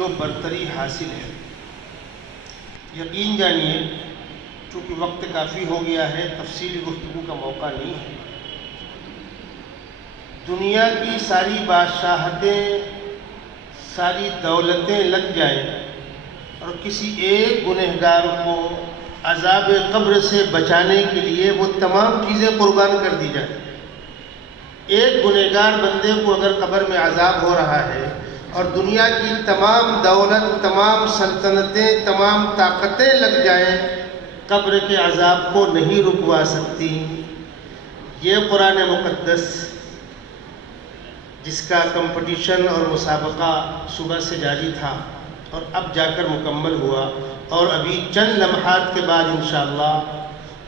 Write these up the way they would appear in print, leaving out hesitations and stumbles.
جو برتری حاصل ہے۔ یقین جانیے چونکہ وقت کافی ہو گیا ہے، تفصیلی گفتگو کا موقع نہیں ہے۔ دنیا کی ساری بادشاہتیں، ساری دولتیں لگ جائیں اور کسی ایک گنہگار کو عذاب قبر سے بچانے کے لیے وہ تمام چیزیں قربان کر دی جائیں۔ ایک گنہگار بندے کو اگر قبر میں عذاب ہو رہا ہے اور دنیا کی تمام دولت، تمام سلطنتیں، تمام طاقتیں لگ جائیں، قبر کے عذاب کو نہیں رکوا سکتی۔ یہ قرآن مقدس جس کا کمپٹیشن اور مسابقہ صبح سے جاری تھا اور اب جا کر مکمل ہوا، اور ابھی چند لمحات کے بعد انشاءاللہ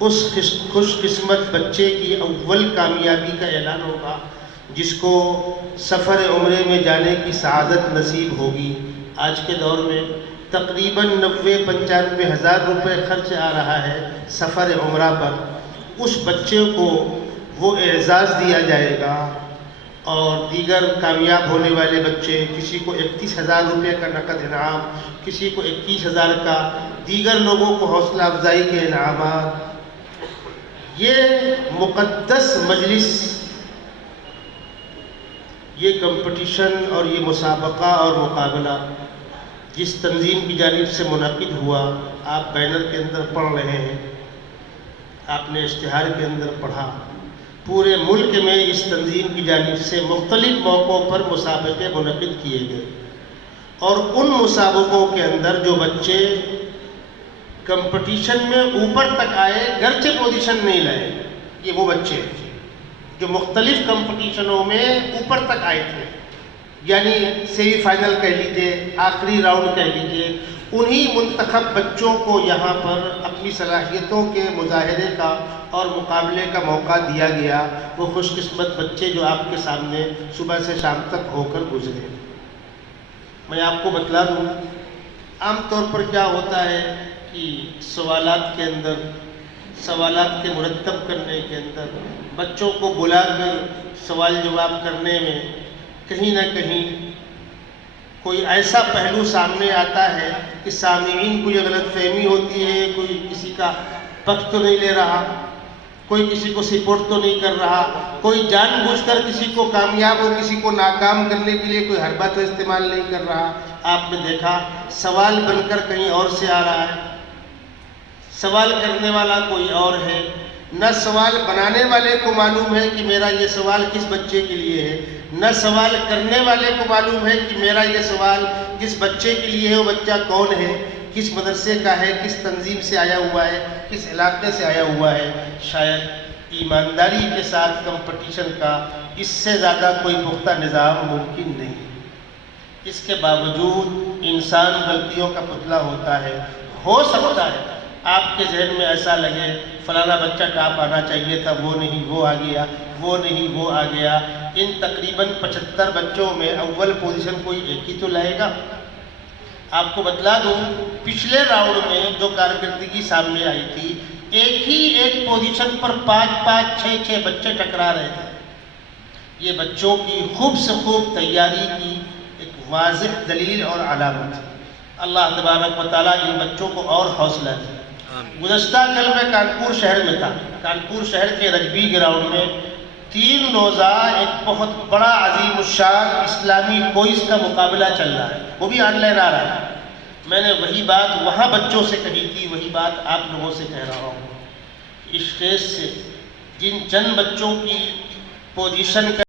اس خوش قسمت بچے کی اول کامیابی کا اعلان ہوگا جس کو سفر عمرے میں جانے کی سعادت نصیب ہوگی۔ آج کے دور میں تقریباً 90-95 ہزار روپے خرچ آ رہا ہے سفر عمرہ پر۔ اس بچے کو وہ اعزاز دیا جائے گا، اور دیگر کامیاب ہونے والے بچے، کسی کو 31,000 روپے کا نقد انعام، کسی کو 21,000 کا، دیگر لوگوں کو حوصلہ افزائی کے انعامات۔ یہ مقدس مجلس، یہ کمپٹیشن اور یہ مسابقہ اور مقابلہ جس تنظیم کی جانب سے منعقد ہوا، آپ بینر کے اندر پڑھ رہے ہیں، آپ نے اشتہار کے اندر پڑھا، پورے ملک میں اس تنظیم کی جانب سے مختلف موقعوں پر مسابقے منعقد کیے گئے، اور ان مسابقوں کے اندر جو بچے کمپٹیشن میں اوپر تک آئے، گرچہ پوزیشن نہیں لائے، یہ وہ بچے جو مختلف کمپٹیشنوں میں اوپر تک آئے تھے، یعنی سیمی فائنل کہہ لیجیے، آخری راؤنڈ کہہ لیجیے، انہی منتخب بچوں کو یہاں پر اپنی صلاحیتوں کے مظاہرے کا اور مقابلے کا موقع دیا گیا۔ وہ خوش قسمت بچے جو آپ کے سامنے صبح سے شام تک ہو کر گزرے۔ میں آپ کو بتلا دوں، عام طور پر کیا ہوتا ہے کہ سوالات کے اندر، سوالات کے مرتب کرنے کے اندر، بچوں کو بلا کر سوال جواب کرنے میں کہیں نہ کہیں کوئی ایسا پہلو سامنے آتا ہے کہ سامعین کو یہ غلط فہمی ہوتی ہے، کوئی کسی کا پکھ تو نہیں لے رہا، کوئی کسی کو سپورٹ تو نہیں کر رہا، کوئی جان بوجھ کر کسی کو کامیاب اور کسی کو ناکام کرنے کے لیے کوئی حربہ تو استعمال نہیں کر رہا۔ آپ نے دیکھا سوال بن کر کہیں اور سے آ رہا ہے، سوال کرنے والا کوئی اور ہے، نہ سوال بنانے والے کو معلوم ہے کہ میرا یہ سوال کس بچے کے لیے ہے، نہ سوال کرنے والے کو معلوم ہے کہ میرا یہ سوال جس بچے کے لیے ہے وہ بچہ کون ہے، کس مدرسے کا ہے، کس تنظیم سے آیا ہوا ہے، کس علاقے سے آیا ہوا ہے۔ شاید ایمانداری کے ساتھ کمپٹیشن کا اس سے زیادہ کوئی پختہ نظام ممکن نہیں۔ اس کے باوجود انسان غلطیوں کا پتلا ہوتا ہے۔ ہو سکتا ہے آپ کے ذہن میں ایسا لگے فلانا بچہ ٹاپ آنا چاہیے تھا، وہ نہیں وہ آ گیا، وہ نہیں وہ آ گیا۔ ان تقریباً 75 بچوں میں اول پوزیشن کوئی ایک ہی تو لائے گا۔ آپ کو بتلا دوں، پچھلے راؤنڈ میں جو کارکردگی سامنے آئی تھی، ایک پوزیشن پر 5-5، 6-6 بچے ٹکرا رہے تھے۔ یہ بچوں کی خوب سے خوب تیاری کی ایک واضح دلیل اور علامت ہے۔ اللہ تبارک و تعالیٰ ان بچوں کو اور حوصلہ دے۔ گزشتہ کل میں کانپور شہر میں تھا، کانپور شہر کے رگبی گراؤنڈ میں 3 روزہ ایک بہت بڑا عظیم الشان اسلامی کوئز کا مقابلہ چل رہا ہے، وہ بھی آن لائن آ رہا ہے۔ میں نے وہی بات وہاں بچوں سے کہی تھی، وہی بات آپ لوگوں سے کہہ رہا ہوں۔ اس اسٹیج سے جن چند بچوں کی پوزیشن کا